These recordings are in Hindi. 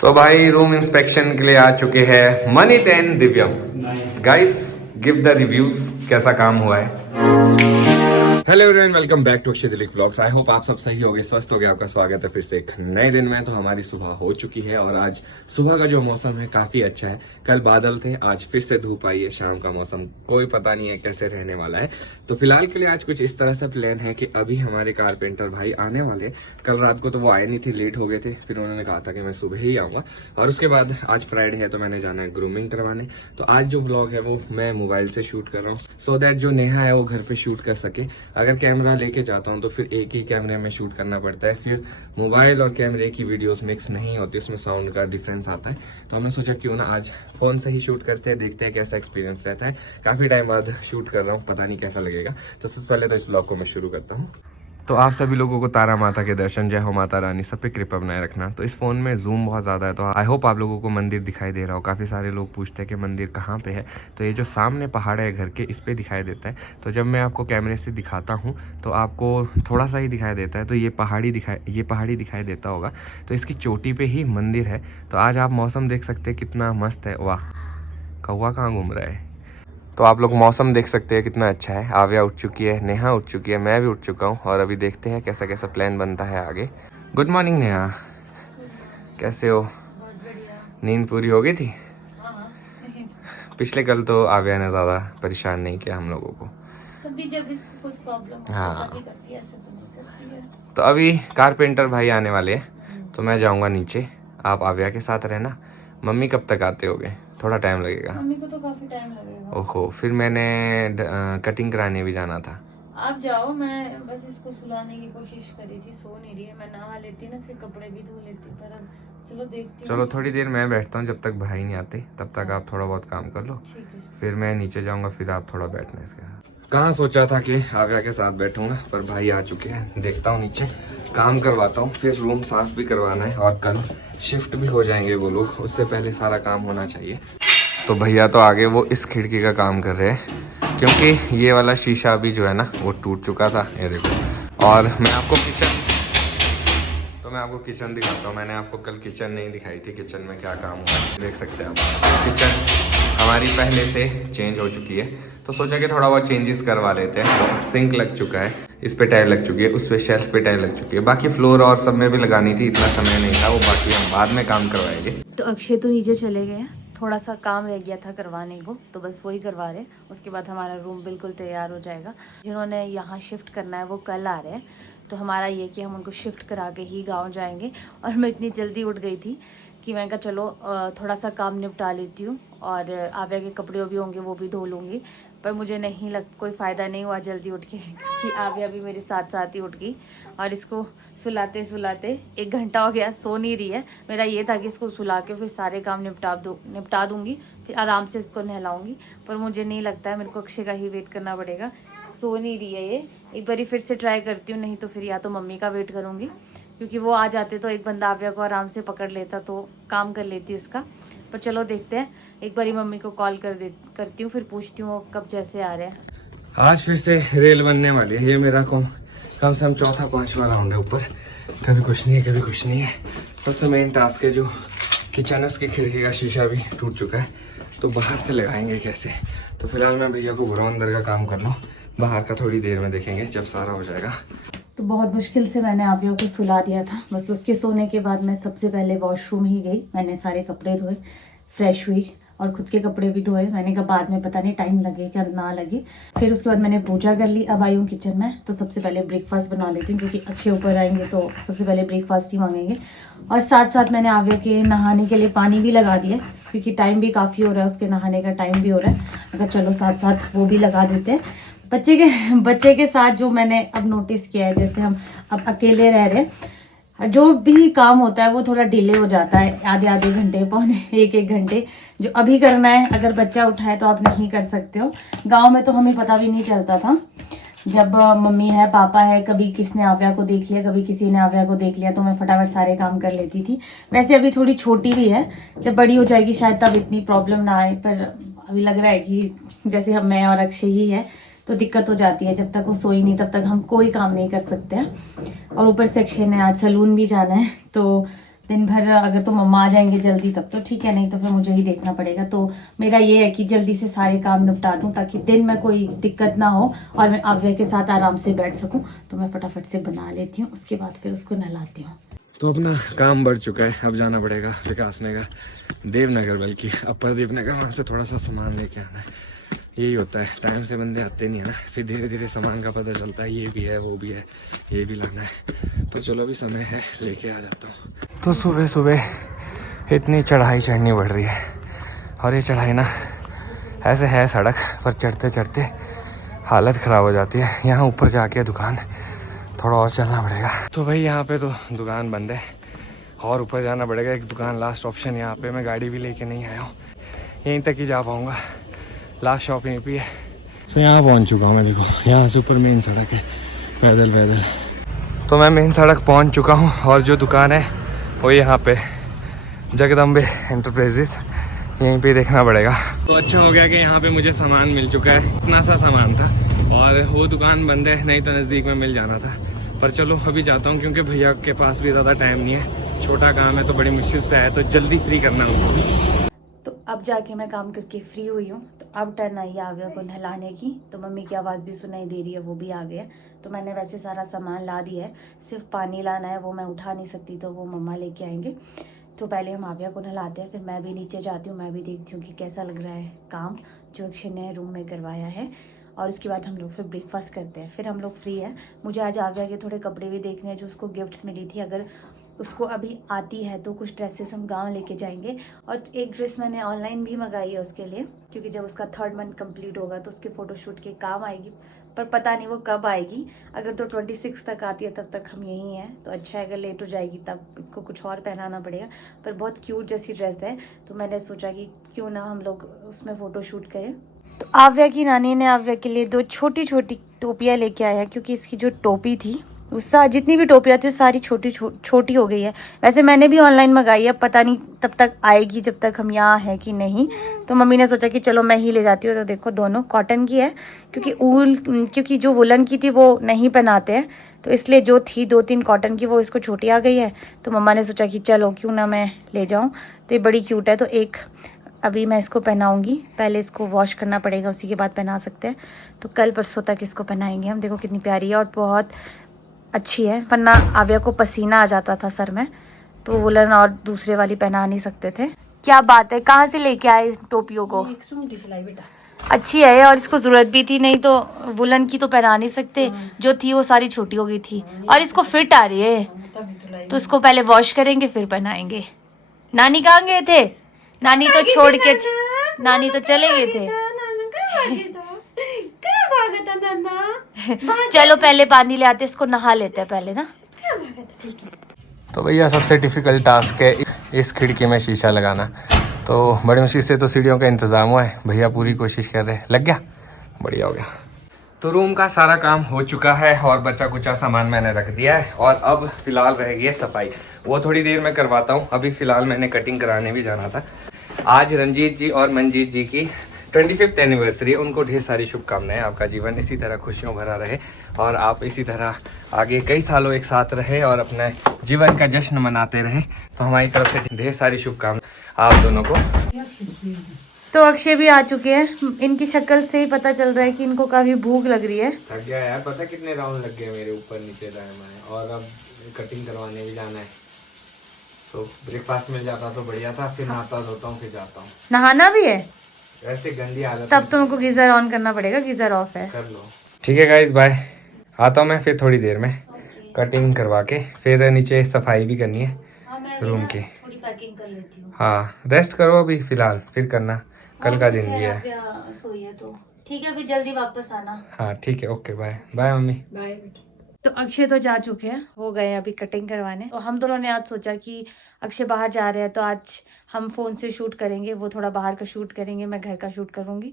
तो भाई रूम इंस्पेक्शन के लिए आ चुके हैं Maneet and Divyam. Guys give the reviews, कैसा काम हुआ है। Hello everyone, welcome back to Akshay Dilip vlogs. I hope आप सब सही होगे, स्वस्थ होगे। आपका स्वागत है फिर से एक नए दिन में। तो हमारी सुबह हो चुकी है और आज सुबह का जो मौसम है काफी अच्छा है। कल बादल थे, आज फिर से धूप आई है। शाम का मौसम कोई पता नहीं है कैसे रहने वाला है। तो फिलहाल के लिए आज कुछ इस तरह से प्लान है कि अभी हमारे कारपेंटर भाई आने वाले। कल रात को तो वो आए नहीं थे, लेट हो गए थे। फिर उन्होंने कहा था कि मैं सुबह ही आऊंगा। और उसके बाद आज फ्राइडे है तो मैंने जाना है ग्रूमिंग करवाने। तो आज जो ब्लॉग है वो मैं मोबाइल से शूट कर रहा हूँ, सो दैट जो नेहा है वो घर पे शूट कर सके। अगर कैमरा लेके जाता हूँ तो फिर एक ही कैमरे में शूट करना पड़ता है, फिर मोबाइल और कैमरे की वीडियोस मिक्स नहीं होती, उसमें साउंड का डिफरेंस आता है। तो हमने सोचा क्यों ना आज फोन से ही शूट करते हैं, देखते हैं कैसा एक्सपीरियंस रहता है। काफी टाइम बाद शूट कर रहा हूँ, पता नहीं कैसा लगेगा। तो सबसे पहले तो इस ब्लॉग को मैं शुरू करता हूँ। तो आप सभी लोगों को तारा माता के दर्शन, जय हो माता रानी, सब पे कृपा बनाए रखना। तो इस फ़ोन में जूम बहुत ज़्यादा है, तो आई होप आप लोगों को मंदिर दिखाई दे रहा हो। काफ़ी सारे लोग पूछते हैं कि मंदिर कहाँ पे है, तो ये जो सामने पहाड़ है घर के, इस पे दिखाई देता है। तो जब मैं आपको कैमरे से दिखाता हूँ तो आपको थोड़ा सा ही दिखाई देता है, तो ये पहाड़ी दिखाई देता होगा। तो इसकी चोटी पर ही मंदिर है। तो आज आप मौसम देख सकते हैं कितना मस्त है। वाह, कौवा कहाँ घूम रहा है। तो आप लोग मौसम देख सकते हैं कितना अच्छा है। आव्या उठ चुकी है, नेहा उठ चुकी है, मैं भी उठ चुका हूँ। और अभी देखते हैं कैसा कैसा प्लान बनता है आगे। गुड मॉर्निंग नेहा, कैसे हो? नींद पूरी हो गई थी? पिछले कल तो आव्या ने ज़्यादा परेशान नहीं किया हम लोगों को। कभी जब इसको कुछ प्रॉब्लम हो हाँ, तभी करती है, ऐसे तो नहीं करती है। तो अभी कारपेंटर भाई आने वाले हैं तो मैं जाऊँगा नीचे। आप आव्या के साथ रहना। मम्मी कब तक आते होगे? थोड़ा टाइम लगेगा। मम्मी को तो काफी टाइम लगेगा। ओहो, फिर मैंने कटिंग कराने भी जाना था। आप जाओ, मैं बस इसको सुलाने की कोशिश करी थी, सो नहीं रही है। मैं नहा लेती ना, इसके कपड़े भी धो लेती, पर अब चलो देखती हूँ। चलो थोड़ी देर मैं बैठता हूँ, जब तक भाई नहीं आते तब तक आप थोड़ा बहुत काम कर लो। ठीक है। फिर मैं नीचे जाऊंगा, फिर आप थोड़ा बैठना इसके साथ। कहाँ सोचा था कि आव्या के साथ बैठूंगा, पर भाई आ चुके हैं। देखता हूँ नीचे काम करवाता हूँ, फिर रूम साफ भी करवाना है और कल शिफ्ट भी हो जाएंगे वो लोग, उससे पहले सारा काम होना चाहिए। तो भैया तो आगे वो इस खिड़की का काम कर रहे हैं, क्योंकि ये वाला शीशा भी जो है ना वो टूट चुका था, ये देखो। और मैं आपको किचन दिखाता हूँ। मैंने आपको कल किचन नहीं दिखाई थी, किचन में क्या काम हुआ है देख सकते हैं आप। किचन हमारी पहले से चेंज हो चुकी है, तो सोचा कि थोड़ा बहुत चेंजेस करवा लेते हैं। सिंक लग चुका है, इस पे टाइल लग चुकी है, उस पे शेल्फ पे टाइल लग चुकी है। बाकी फ्लोर और सब में भी लगानी थी, इतना समय नहीं था, वो बाकी हम बाद में काम करवाएंगे। तो अक्षय तो नीचे चले गए, थोड़ा सा काम रह गया था करवाने को, तो बस वही करवा रहे। उसके बाद हमारा रूम बिल्कुल तैयार हो जाएगा। जिन्होंने यहाँ शिफ्ट करना है वो कल आ रहे हैं, तो हमारा ये कि हम उनको शिफ्ट करा के ही गाँव जाएंगे। और मैं इतनी जल्दी उठ गई थी कि मैं कहा चलो थोड़ा सा काम निपटा लेती हूँ, और आव्या के कपड़े भी होंगे वो भी धो लूँगी। पर मुझे नहीं कोई फ़ायदा नहीं हुआ जल्दी उठ के, क्योंकि आव्या भी मेरे साथ साथ ही उठ गई। और इसको सुलाते सुलाते 1 घंटा हो गया, सो नहीं रही है। मेरा ये था कि इसको सुला के फिर सारे काम निपटा दूँगी, फिर आराम से इसको नहलाऊँगी। पर मुझे नहीं लगता है, मेरे को अक्षय का ही वेट करना पड़ेगा। सो नहीं रही है ये, एक बारी फिर से ट्राई करती हूँ, नहीं तो फिर या तो मम्मी का वेट करूँगी, क्योंकि वो आ जाते तो एक बंदा आव्या को आराम से पकड़ लेता तो काम कर लेती इसका। पर चलो देखते हैं, एक बारी मम्मी को कॉल करती हूँ, फिर पूछती हूँ वो कब जैसे आ रहे हैं। आज फिर से रेल बनने वाली है। ये मेरा कम से कम चौथा 5वां राउंड है ऊपर। कभी कुछ नहीं है, कभी कुछ नहीं है। सबसे मेन टास्क है जो किचन है, उसकी खिड़की का शीशा भी टूट चुका है, तो बाहर से लगाएंगे कैसे। तो फिलहाल मैं भैया को बुरा अंदर का काम कर लूँ, बाहर का थोड़ी देर में देखेंगे जब सारा हो जाएगा। तो बहुत मुश्किल से मैंने आव्या को सुला दिया था। बस उसके सोने के बाद मैं सबसे पहले वॉशरूम ही गई। मैंने सारे कपड़े धोए, फ्रेश हुई और खुद के कपड़े भी धोए। मैंने कहा बाद में पता नहीं टाइम लगे क्या ना लगे। फिर उसके बाद मैंने पूजा कर ली। अब आई हूँ किचन में, तो सबसे पहले ब्रेकफास्ट बना लेती हूँ, क्योंकि अक्षय ऊपर आएंगे तो सबसे पहले ब्रेकफास्ट ही मांगेंगे। और साथ साथ मैंने आव्या के नहाने के लिए पानी भी लगा दिया, क्योंकि टाइम भी काफ़ी हो रहा है, उसके नहाने का टाइम भी हो रहा है। अगर चलो साथ साथ वो भी लगा देते हैं। बच्चे के साथ जो मैंने अब नोटिस किया है, जैसे हम अब अकेले रह रहे हैं, जो भी काम होता है वो थोड़ा डिले हो जाता है, आधे घंटे, पौने 1 घंटे। जो अभी करना है, अगर बच्चा उठाए तो आप नहीं कर सकते हो। गांव में तो हमें पता भी नहीं चलता था, जब मम्मी है पापा है, कभी किसने आव्या को देख लिया, कभी किसी ने आव्या को देख लिया, तो मैं फटाफट सारे काम कर लेती थी। वैसे अभी थोड़ी छोटी भी है, जब बड़ी हो जाएगी शायद तब इतनी प्रॉब्लम ना आए। पर अभी लग रहा है कि जैसे हम, मैं और अक्षय ही है, तो दिक्कत हो जाती है। जब तक वो सोई नहीं तब तक हम कोई काम नहीं कर सकते हैं। और ऊपर से अक्षय ने आज सैलून भी जाना है, तो दिन भर अगर तो मम्मा आ जाएंगे जल्दी तब तो ठीक है, नहीं तो फिर मुझे ही देखना पड़ेगा। तो मेरा ये है कि जल्दी से सारे काम निपटा दूं ताकि दिन में कोई दिक्कत ना हो और मैं आव्या के साथ आराम से बैठ सकूं। तो मैं फटाफट से बना लेती हूँ, उसके बाद फिर उसको नहलाती हूँ। तो अपना काम बढ़ चुका है, अब जाना पड़ेगा विकास नगर, देवनगर, बल्कि अपर देवनगर, वहाँ से थोड़ा सा सामान लेके आना है। यही होता है, टाइम से बंदे आते नहीं है ना, फिर धीरे धीरे सामान का पता चलता है, ये भी है वो भी है, ये भी लाना है। तो चलो अभी समय है, लेके आ जाता हूँ। तो सुबह सुबह इतनी चढ़ाई चढ़नी पड़ रही है, और ये चढ़ाई ना ऐसे है सड़क पर चढ़ते चढ़ते हालत ख़राब हो जाती है। यहाँ ऊपर जाके दुकान थोड़ा और चलना पड़ेगा। तो भाई यहाँ पे तो दुकान बंद है और ऊपर जाना पड़ेगा। एक दुकान लास्ट ऑप्शन यहाँ पे, मैं गाड़ी भी लेके नहीं आया हूँ, यहीं तक ही जा पाऊँगा, लास्ट शॉप यहीं पे है। तो यहाँ पहुँच चुका हूँ मैं, देखो यहाँ से ऊपर मेन सड़क है, पैदल पैदल। तो मैं मेन सड़क पहुँच चुका हूँ और जो दुकान है वो यहाँ पे जगदम्बे एंटरप्राइजेस, यहीं पे देखना पड़ेगा। तो अच्छा हो गया कि यहाँ पे मुझे सामान मिल चुका है, इतना सा सामान था, और वो दुकान बंद है, नहीं तो नज़दीक में मिल जाना था। पर चलो अभी जाता हूँ क्योंकि भैया के पास भी ज़्यादा टाइम नहीं है, छोटा काम है तो बड़ी मुश्किल से है, तो जल्दी फ्री करना होगा। तो अब जाके मैं काम करके फ्री हुई हूँ। तो अब टर्न आई है आव्या को नहलाने की। तो मम्मी की आवाज़ भी सुनाई दे रही है, वो भी आ गए। तो मैंने वैसे सारा सामान ला दिया है, सिर्फ पानी लाना है, वो मैं उठा नहीं सकती, तो वो मम्मा लेके आएंगे। तो पहले हम आव्या को नहलाते हैं, फिर मैं भी नीचे जाती हूँ, मैं भी देखती हूँ कि कैसा लग रहा है काम जो अक्षय ने रूम में करवाया है। और उसके बाद हम लोग फिर ब्रेकफास्ट करते हैं, फिर हम लोग फ्री है। मुझे आज आव्या के थोड़े कपड़े भी देखने हैं जो उसको गिफ्ट्स मिली थी, अगर उसको अभी आती है तो कुछ ड्रेसेस हम गांव लेके जाएंगे। और एक ड्रेस मैंने ऑनलाइन भी मंगाई है उसके लिए, क्योंकि जब उसका 3rd मंथ कंप्लीट होगा तो उसके फ़ोटोशूट के काम आएगी, पर पता नहीं वो कब आएगी। अगर तो 26 तक आती है तब तक हम यहीं हैं, तो अच्छा है। अगर लेट हो जाएगी तब इसको कुछ और पहनाना पड़ेगा, पर बहुत क्यूट जैसी ड्रेस है, तो मैंने सोचा कि क्यों ना हम लोग उसमें फ़ोटोशूट करें। तो आव्या की नानी ने आव्या के लिए 2 छोटी छोटी टोपियाँ लेके आया, क्योंकि इसकी जो टोपी थी उससे जितनी भी टोपियाँ थी सारी छोटी हो गई है। वैसे मैंने भी ऑनलाइन मंगाई है, पता नहीं तब तक आएगी जब तक हम यहाँ हैं कि नहीं। तो मम्मी ने सोचा कि चलो मैं ही ले जाती हूँ। तो देखो दोनों कॉटन की है, क्योंकि जो वुलन की थी वो नहीं पहनाते हैं, तो इसलिए जो थी 2-3 कॉटन की वो इसको छोटी आ गई है। तो मम्मा ने सोचा कि चलो क्यों ना मैं ले जाऊँ। तो ये बड़ी क्यूट है, तो एक अभी मैं इसको पहनाऊंगी, पहले इसको वॉश करना पड़ेगा, उसी के बाद पहना सकते हैं। तो कल परसों तक इसको पहनाएंगे हम। देखो कितनी प्यारी है और बहुत अच्छी है, वरना आव्या को पसीना आ जाता था सर में, तो वुलन और दूसरे वाली पहना नहीं सकते थे। क्या बात है, कहाँ से लेके आए टोपियों को? बेटा अच्छी है, और इसको जरूरत भी थी, नहीं तो वुलन की तो पहना नहीं सकते, जो थी वो सारी छोटी हो गई थी, और इसको फिट आ रही है। तो इसको पहले वॉश करेंगे फिर पहनाएंगे। नानी कहाँ गए थे? नानी तो छोड़ के, नानी तो चले गए थे। चलो पहले पानी ले आते, इसको नहा लेते हैं पहले ना। तो भैया सबसे डिफ़िकल्ट टास्क है इस खिड़की में शीशा लगाना, तो बड़ी मुश्किल से तो सीढ़ियों का इंतज़ाम हुआ है, भैया पूरी कोशिश कर रहे हैं, लग गया, बढ़िया हो गया। तो रूम का सारा काम हो चुका है और बचा कुचा सामान मैंने रख दिया है, और अब फिलहाल रह गई है सफाई, वो थोड़ी देर में करवाता हूँ। अभी फ़िलहाल मैंने कटिंग कराने भी जाना था। आज रंजीत जी और मंजीत जी की 25th एनिवर्सरी, उनको ढेर सारी शुभकामनाएं। आपका जीवन इसी तरह खुशियों भरा रहे और आप इसी तरह आगे कई सालों एक साथ रहे और अपने जीवन का जश्न मनाते रहे। तो हमारी तरफ से ढेर सारी शुभकामनाएं आप दोनों को। तो अक्षय भी आ चुके हैं, इनकी शक्ल से ही पता चल रहा है कि इनको काफी भूख लग रही है। थक गया यार, पता कितने राउंड लग गए मेरे ऊपर नीचे दाएं बाएं, और अब कटिंग करवाने भी जाना है, तो ब्रेकफास्ट मिल जाता तो बढ़िया था, फिर नहाता धोता हूँ फिर जाता हूँ। नहाना भी है? ऐसे गंदी हालत, तब तुमको गीजर ऑन करना पड़ेगा, गीजर ऑफ है। कर लो। ठीक है गाइस, बाय, आता हूँ मैं फिर थोड़ी देर में। कटिंग करवा के फिर नीचे सफाई भी करनी है रूम की। थोड़ी पैकिंग कर लेती हूँ। हाँ, रेस्ट करो अभी फिलहाल, फिर करना, कल का दिन भी है। सोई है तो ठीक है, अभी जल्दी वापस आना। हाँ ठीक है, okay, bye bye mummy. Bye. तो अक्षय तो जा चुके हैं, वो गए अभी कटिंग करवाने। तो हम दोनों ने आज सोचा कि अक्षय बाहर जा रहे हैं तो आज हम फ़ोन से शूट करेंगे, वो थोड़ा बाहर का शूट करेंगे, मैं घर का शूट करूँगी।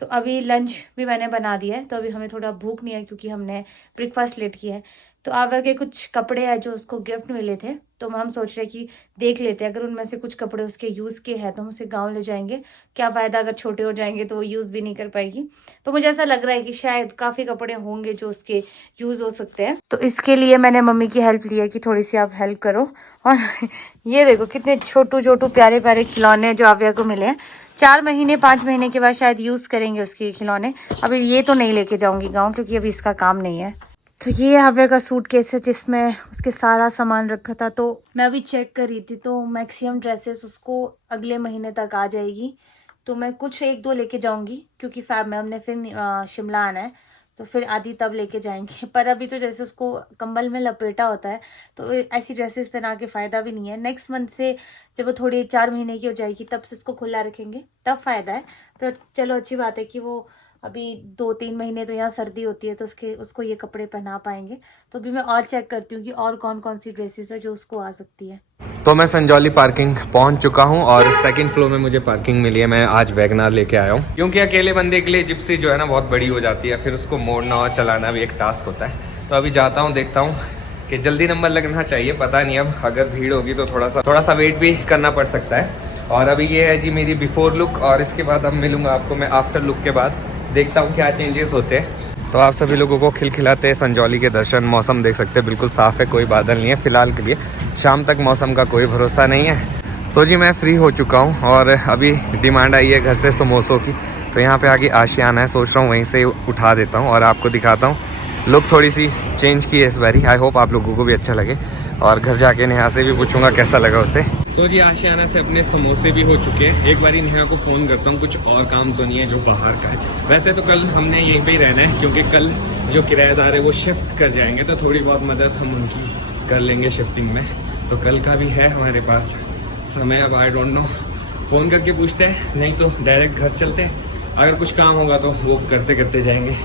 तो अभी लंच भी मैंने बना दिया है, तो अभी हमें थोड़ा भूख नहीं है क्योंकि हमने ब्रेकफास्ट लेट किया है। तो आव्या के कुछ कपड़े हैं जो उसको गिफ्ट मिले थे, तो हम सोच रहे कि देख लेते हैं, अगर उनमें से कुछ कपड़े उसके यूज़ के हैं तो हम उसे गाँव ले जाएंगे। क्या फ़ायदा, अगर छोटे हो जाएंगे तो वो यूज़ भी नहीं कर पाएगी। तो मुझे ऐसा लग रहा है कि शायद काफ़ी कपड़े होंगे जो उसके यूज़ हो सकते हैं। तो इसके लिए मैंने मम्मी की हेल्प ली है कि थोड़ी सी आप हेल्प करो। और ये देखो कितने छोटू छोटू प्यारे प्यारे खिलौने जो आव्या को मिले हैं। 4 महीने 5 महीने के बाद शायद यूज़ करेंगे उसके खिलौने। अभी ये तो नहीं लेके जाऊंगी गाँव, क्योंकि अभी इसका काम नहीं है। तो ये आव्या का सूटकेस है जिसमें उसके सारा सामान रखा था। तो मैं अभी चेक कर रही थी, तो मैक्सिमम ड्रेसेस उसको अगले महीने तक आ जाएगी। तो मैं कुछ 1-2 लेके जाऊंगी, क्योंकि फैब में हमने फिर शिमला आना है, तो फिर आधी तब लेके जाएंगे। पर अभी तो जैसे उसको कंबल में लपेटा होता है, तो ऐसी ड्रेसेस पहना के फ़ायदा भी नहीं है। नेक्स्ट मंथ से जब वो थोड़ी 4 महीने की हो जाएगी तब से उसको खुला रखेंगे, तब फ़ायदा है। फिर चलो अच्छी बात है कि वो अभी 2-3 महीने तो यहाँ सर्दी होती है, तो उसको ये कपड़े पहना पाएंगे। तो अभी मैं और चेक करती हूँ कि और कौन कौन सी ड्रेसेस है जो उसको आ सकती है। तो मैं संजौली पार्किंग पहुंच चुका हूं और सेकंड फ्लोर में मुझे पार्किंग मिली है। मैं आज वैगनार लेके आया हूं, क्योंकि अकेले बंदे के लिए जिप्सी जो है ना बहुत बड़ी हो जाती है, फिर उसको मोड़ना और चलाना भी एक टास्क होता है। तो अभी जाता हूं, देखता हूं कि जल्दी नंबर लगना चाहिए, पता नहीं अब अगर भीड़ होगी तो थोड़ा सा वेट भी करना पड़ सकता है। और अभी ये है जी मेरी बिफोर लुक, और इसके बाद अब मिलूंगा आपको मैं आफ्टर लुक के बाद, देखता हूँ क्या चेंजेस होते हैं। तो आप सभी लोगों को खिलखिलाते संजौली के दर्शन। मौसम देख सकते हैं बिल्कुल साफ़ है, कोई बादल नहीं है फिलहाल के लिए। शाम तक मौसम का कोई भरोसा नहीं है। तो जी मैं फ्री हो चुका हूँ और अभी डिमांड आई है घर से समोसों की, तो यहाँ पे आगे आशियाना है, सोच रहा हूँ वहीं से उठा देता हूँ और आपको दिखाता हूँ। लुक थोड़ी सी चेंज की है इस बारी, आई होप आप लोगों को भी अच्छा लगे। और घर जाके नेहा से भी पूछूंगा कैसा लगा उसे। तो जी आशियाना से अपने समोसे भी हो चुके हैं। एक बारी नेहा को फ़ोन करता हूँ, कुछ और काम तो नहीं है जो बाहर का है। वैसे तो कल हमने यहीं पे ही रहना है, क्योंकि कल जो किराएदार है वो शिफ्ट कर जाएंगे, तो थोड़ी बहुत मदद हम उनकी कर लेंगे शिफ्टिंग में। तो कल का भी है हमारे पास समय, अब आई डोंट नो, फ़ोन करके पूछते हैं, नहीं तो डायरेक्ट घर चलते हैं। अगर कुछ काम होगा तो वो करते करते जाएंगे।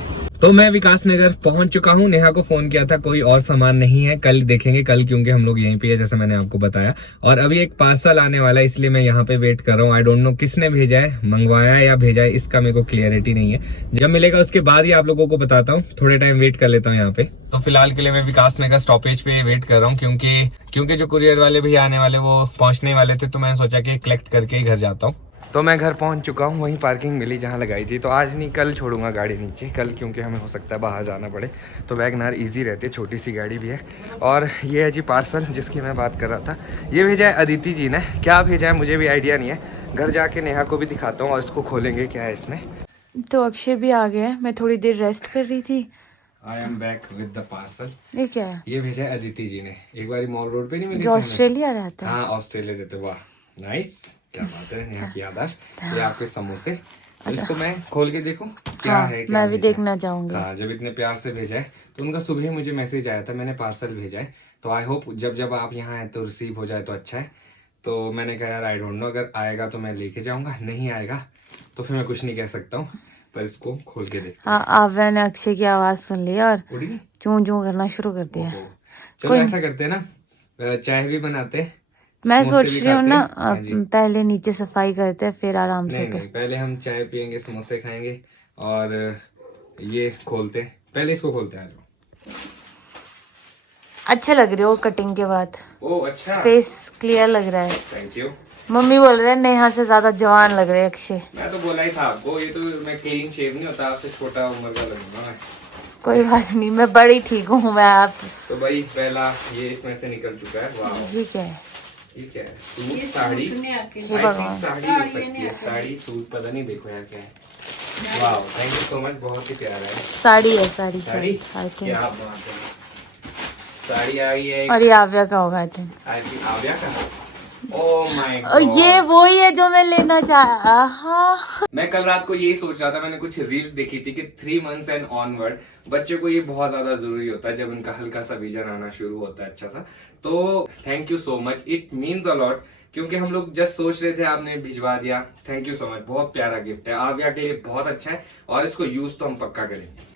तो मैं विकास नगर पहुंच चुका हूं। नेहा को फोन किया था, कोई और सामान नहीं है, कल देखेंगे कल, क्योंकि हम लोग यहीं पे है जैसे मैंने आपको बताया। और अभी एक पार्सल आने वाला है, इसलिए मैं यहाँ पे वेट कर रहा हूँ। आई डोंट नो किसने भेजा है, मंगवाया या भेजा है, इसका मेरे को क्लियरिटी नहीं है। जब मिलेगा उसके बाद ही आप लोगों को बताता हूँ। थोड़े टाइम वेट कर लेता हूँ यहाँ पे। तो फिलहाल के लिए मैं विकास नगर स्टॉपेज पे वेट कर रहा हूँ, क्योंकि जो कुरियर वाले भैया आने वाले वो पहुंचने वाले थे, तो मैंने सोचा कि कलेक्ट करके ही घर जाता हूँ। तो मैं घर पहुंच चुका हूं, वहीं पार्किंग मिली जहां लगाई थी। तो आज नहीं कल छोड़ूंगा गाड़ी नीचे, कल क्योंकि हमें हो सकता है बाहर जाना पड़े, तो वैगनार इजी रहती है, छोटी सी गाड़ी भी है। और ये है जी पार्सल जिसकी मैं बात कर रहा था, ये भेजा है अदिति जी ने। क्या भेजा है मुझे भी आइडिया नहीं है, घर जाके नेहा को भी दिखाता हूँ और इसको खोलेंगे क्या है इसमें। तो अक्षय भी आ गया, मैं थोड़ी देर रेस्ट कर रही थी। I am back with the parcel. ये क्या है? ये भेजा है अदिति जी ने, एक बार मॉल रोड पे नहीं मिली जो ऑस्ट्रेलिया रहता है। हाँ ऑस्ट्रेलिया रहते, वाह नाइस, क्या बात है, नेहा की याददाश्त। ये आपके समोसे, तो इसको मैं खोल के देखूं क्या हाँ, है, क्या मैं भी देखना चाहूंगी। हाँ, जब इतने प्यार से भेजा है, तो उनका सुबह ही मुझे मैसेज आया था, मैंने पार्सल भेजा है, तो आई होप जब आप यहाँ आए तो रिसीव हो जाए तो अच्छा है। तो मैंने कहा यार आई डोंट नो, अगर आएगा तो मैं लेके जाऊंगा, नहीं आएगा तो फिर मैं कुछ नहीं कह सकता हूँ, पर इसको खोल के देखते हाँ, आव्या ने अक्षय की आवाज सुन ली और हैं। चूं चूं करना शुरू कर दिया। चलो ऐसा करते हैं ना, चाय भी बनाते, मैं समोसे सोच भी रही हूँ खाते। ना, हाँ जी। पहले नीचे सफाई करते हैं फिर आराम से नहीं पहले हम चाय पियेंगे, समोसे खाएंगे और ये खोलते, पहले इसको खोलते हैं। अच्छे लग रहे हो कटिंग के बाद। ओ अच्छा, फेस क्लियर लग रहा है। Thank you. मम्मी बोल रहे हैं नेहा से ज्यादा जवान लग रहे हैं अक्षय। मैं तो बोला ही था आपको, ये तो मैं क्लीन शेव नहीं होता, आपसे छोटा उम्र का लगूंगा मैं। कोई बात नहीं, मैं बड़ी ठीक हूँ मैं आप। तो भाई पहला ये इसमें से निकल चुका है। वाह, ये क्या है? ये क्या है? सूट साड़ी, साड़ी हो सकती है, साड़ी सूट पता नहीं, देखो यार क्या है। वाह थैंक यू सो मच, बहुत ही प्यारा है। साड़ी है, साड़ी साड़ी क्या बात है, साड़ी आई है। और ये आव्या का होगा आई थिंक। आव्या का, ओह माय गॉड, ये वही है जो मैं लेना चाह। मैं कल रात को यही सोच रहा था, मैंने कुछ रील्स देखी थी कि 3 months एंड ऑनवर्ड बच्चे को ये बहुत ज्यादा जरूरी होता है, जब उनका हल्का सा विजन आना शुरू होता है अच्छा सा। तो thank you so much, it means a lot, क्योंकि हम लोग जस्ट सोच रहे थे, आपने भिजवा दिया, थैंक यू सो मच, बहुत प्यारा गिफ्ट है, आव्या के लिए बहुत अच्छा है और इसको यूज तो हम पक्का करेंगे।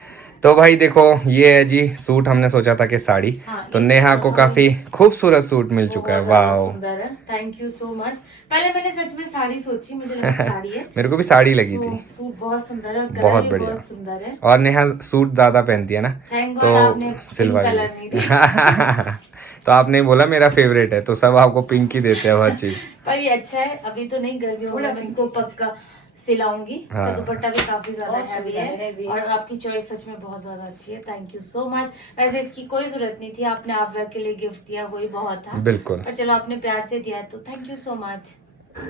तो भाई देखो ये है जी सूट, हमने सोचा था कि साड़ी, हाँ, तो नेहा को काफी खूबसूरत सूट मिल चुका है। वाओ, सुंदर है, थैंक यू सो मच। पहले मैंने सच में साड़ी सोची, मुझे लगा साड़ी है। मेरे को भी साड़ी लगी तो थी, सूट बहुत सुंदर है, बहुत कलर भी बढ़िया। बहुत सुंदर है। और नेहा सूट ज्यादा पहनती है ना, थैंक तो गॉड आपने पिंक सिल्वर कलर नहीं दिया। तो आपने बोला मेरा फेवरेट है, तो सब आपको पिंक ही देते हैं हर चीज। पर ये अच्छा है, अभी तो नहीं, गर्मी हो रहा, मैं इसको पक्का सिलाऊंगी। हाँ। इसका दुपट्टा भी काफी ज्यादा हैवी है और आपकी चॉइस सच में बहुत ज्यादा अच्छी है, थैंक यू सो मच। वैसे इसकी कोई जरूरत नहीं थी, आपने आव्या के लिए गिफ्ट दिया, वही बहुत था। बिल्कुल। पर चलो आपने प्यार से दिया तो थैंक यू सो मच।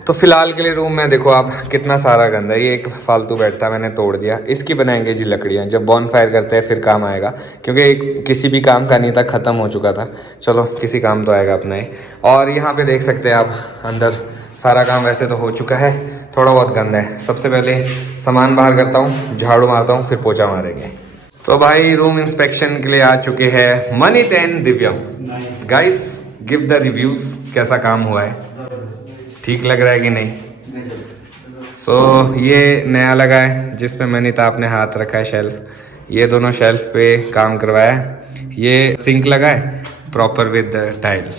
तो फिलहाल के लिए रूम में देखो आप कितना सारा गंद है, ये एक फालतू बेड था मैंने तोड़ दिया, इसकी बनाएंगे जी लकड़ियाँ, जब बॉन फायर करते हैं फिर काम आएगा, क्योंकि किसी भी काम का नहीं था, ख़त्म हो चुका था। चलो किसी काम तो आएगा अपना ही। और यहाँ पे देख सकते हैं आप अंदर सारा काम वैसे तो हो चुका है, थोड़ा बहुत गंदा है। सबसे पहले सामान बाहर करता हूँ, झाड़ू मारता हूँ, फिर पोछा मारेंगे। तो भाई रूम इंस्पेक्शन के लिए आ चुके हैं Maneet and Divyam. Guys give the reviews, कैसा काम हुआ है, ठीक लग रहा है कि नहीं। सो ये नया लगा है जिसमें मनीता आपने हाथ रखा है, शेल्फ, ये दोनों शेल्फ पे काम करवाया है। ये सिंक लगा है प्रॉपर विद टाइल।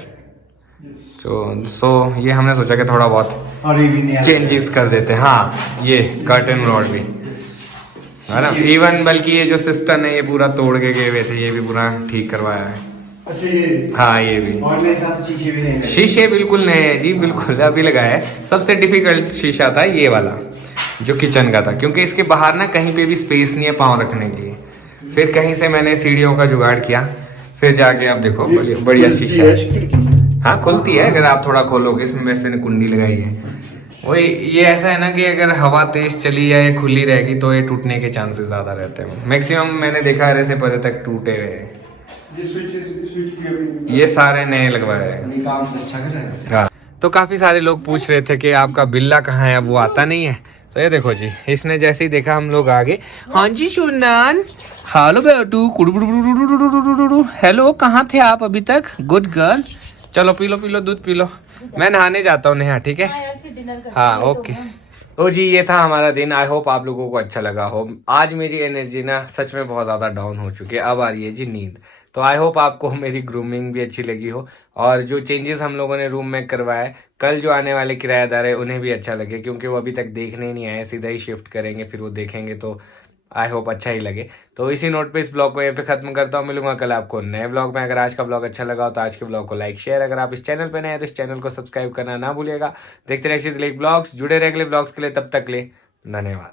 सो ये हमने सोचा कि थोड़ा बहुत चेंजेस कर देते हैं। हाँ, ये कर्टन रॉड भी है ना, इवन बल्कि ये जो सिस्टम है ये पूरा तोड़ के गए हुए थे, ये भी पूरा ठीक करवाया है। अच्छा ये, हाँ ये भी, और मेरे ख्याल से शीशे भी नहीं लगे। शीशे बिल्कुल नए हैं जी, बिल्कुल अभी लगाया है। सबसे डिफिकल्ट शीशा था ये वाला जो किचन का था, क्योंकि इसके बाहर ना कहीं पे भी स्पेस नहीं है पाँव रखने के लिए। फिर कहीं से मैंने सीढ़ियों का जुगाड़ किया, फिर जाके आप देखो बढ़िया शीशा है। हाँ खुलती है, अगर आप थोड़ा खोलोगे, इसमें वैसे ने कुंडी लगाई है। वही ये ऐसा है ना कि अगर हवा तेज चली या ये खुली रहेगी तो ये टूटने के चांसेस ज्यादा रहते हैं। मैक्सिमम मैंने देखा है ऐसे परे तक टूटे हुए हैं। ये स्विच भी अभी ये सारे नए लगवाए हैं। नहीं, काम तो अच्छा कर रहा है वैसे। हाँ, तो काफी सारे लोग पूछ रहे थे कि आपका बिल्ला कहाँ है, अब वो आता नहीं है। तो ये देखो जी, इसने जैसे ही देखा हम लोग आगे, हाँ जी सुनान, हेलो बेटू, हेलो, कहाँ थे आप अभी तक, गुड गर्ल, चलो पी लो दूध पी लो, मैं नहाने जाता हूँ नेहा, ठीक है। हाँ ओके। तो जी ये था हमारा दिन, आई होप आप लोगों को अच्छा लगा हो। आज मेरी एनर्जी ना सच में बहुत ज़्यादा डाउन हो चुकी है, अब आ रही है जी नींद। तो आई होप आपको मेरी ग्रूमिंग भी अच्छी लगी हो, और जो चेंजेस हम लोगों ने रूम में करवाए, कल जो आने वाले किराएदार है उन्हें भी अच्छा लगे, क्योंकि वो अभी तक देखने नहीं आए, सीधा ही शिफ्ट करेंगे, फिर वो देखेंगे, तो आई होप अच्छा ही लगे। तो इसी नोट पे इस ब्लॉग को यहाँ पे खत्म करता हूँ, मिलूंगा कल आपको नए ब्लॉग में। अगर आज का ब्लॉग अच्छा लगा हो तो आज के ब्लॉग को लाइक शेयर, अगर आप इस चैनल पे नए हैं तो इस चैनल को सब्सक्राइब करना ना भूलिएगा। देखते रहिए अक्षय दिलीप ब्लॉग्स, जुड़े रहे अगले ब्लॉग्स के लिए, तब तक ले धन्यवाद।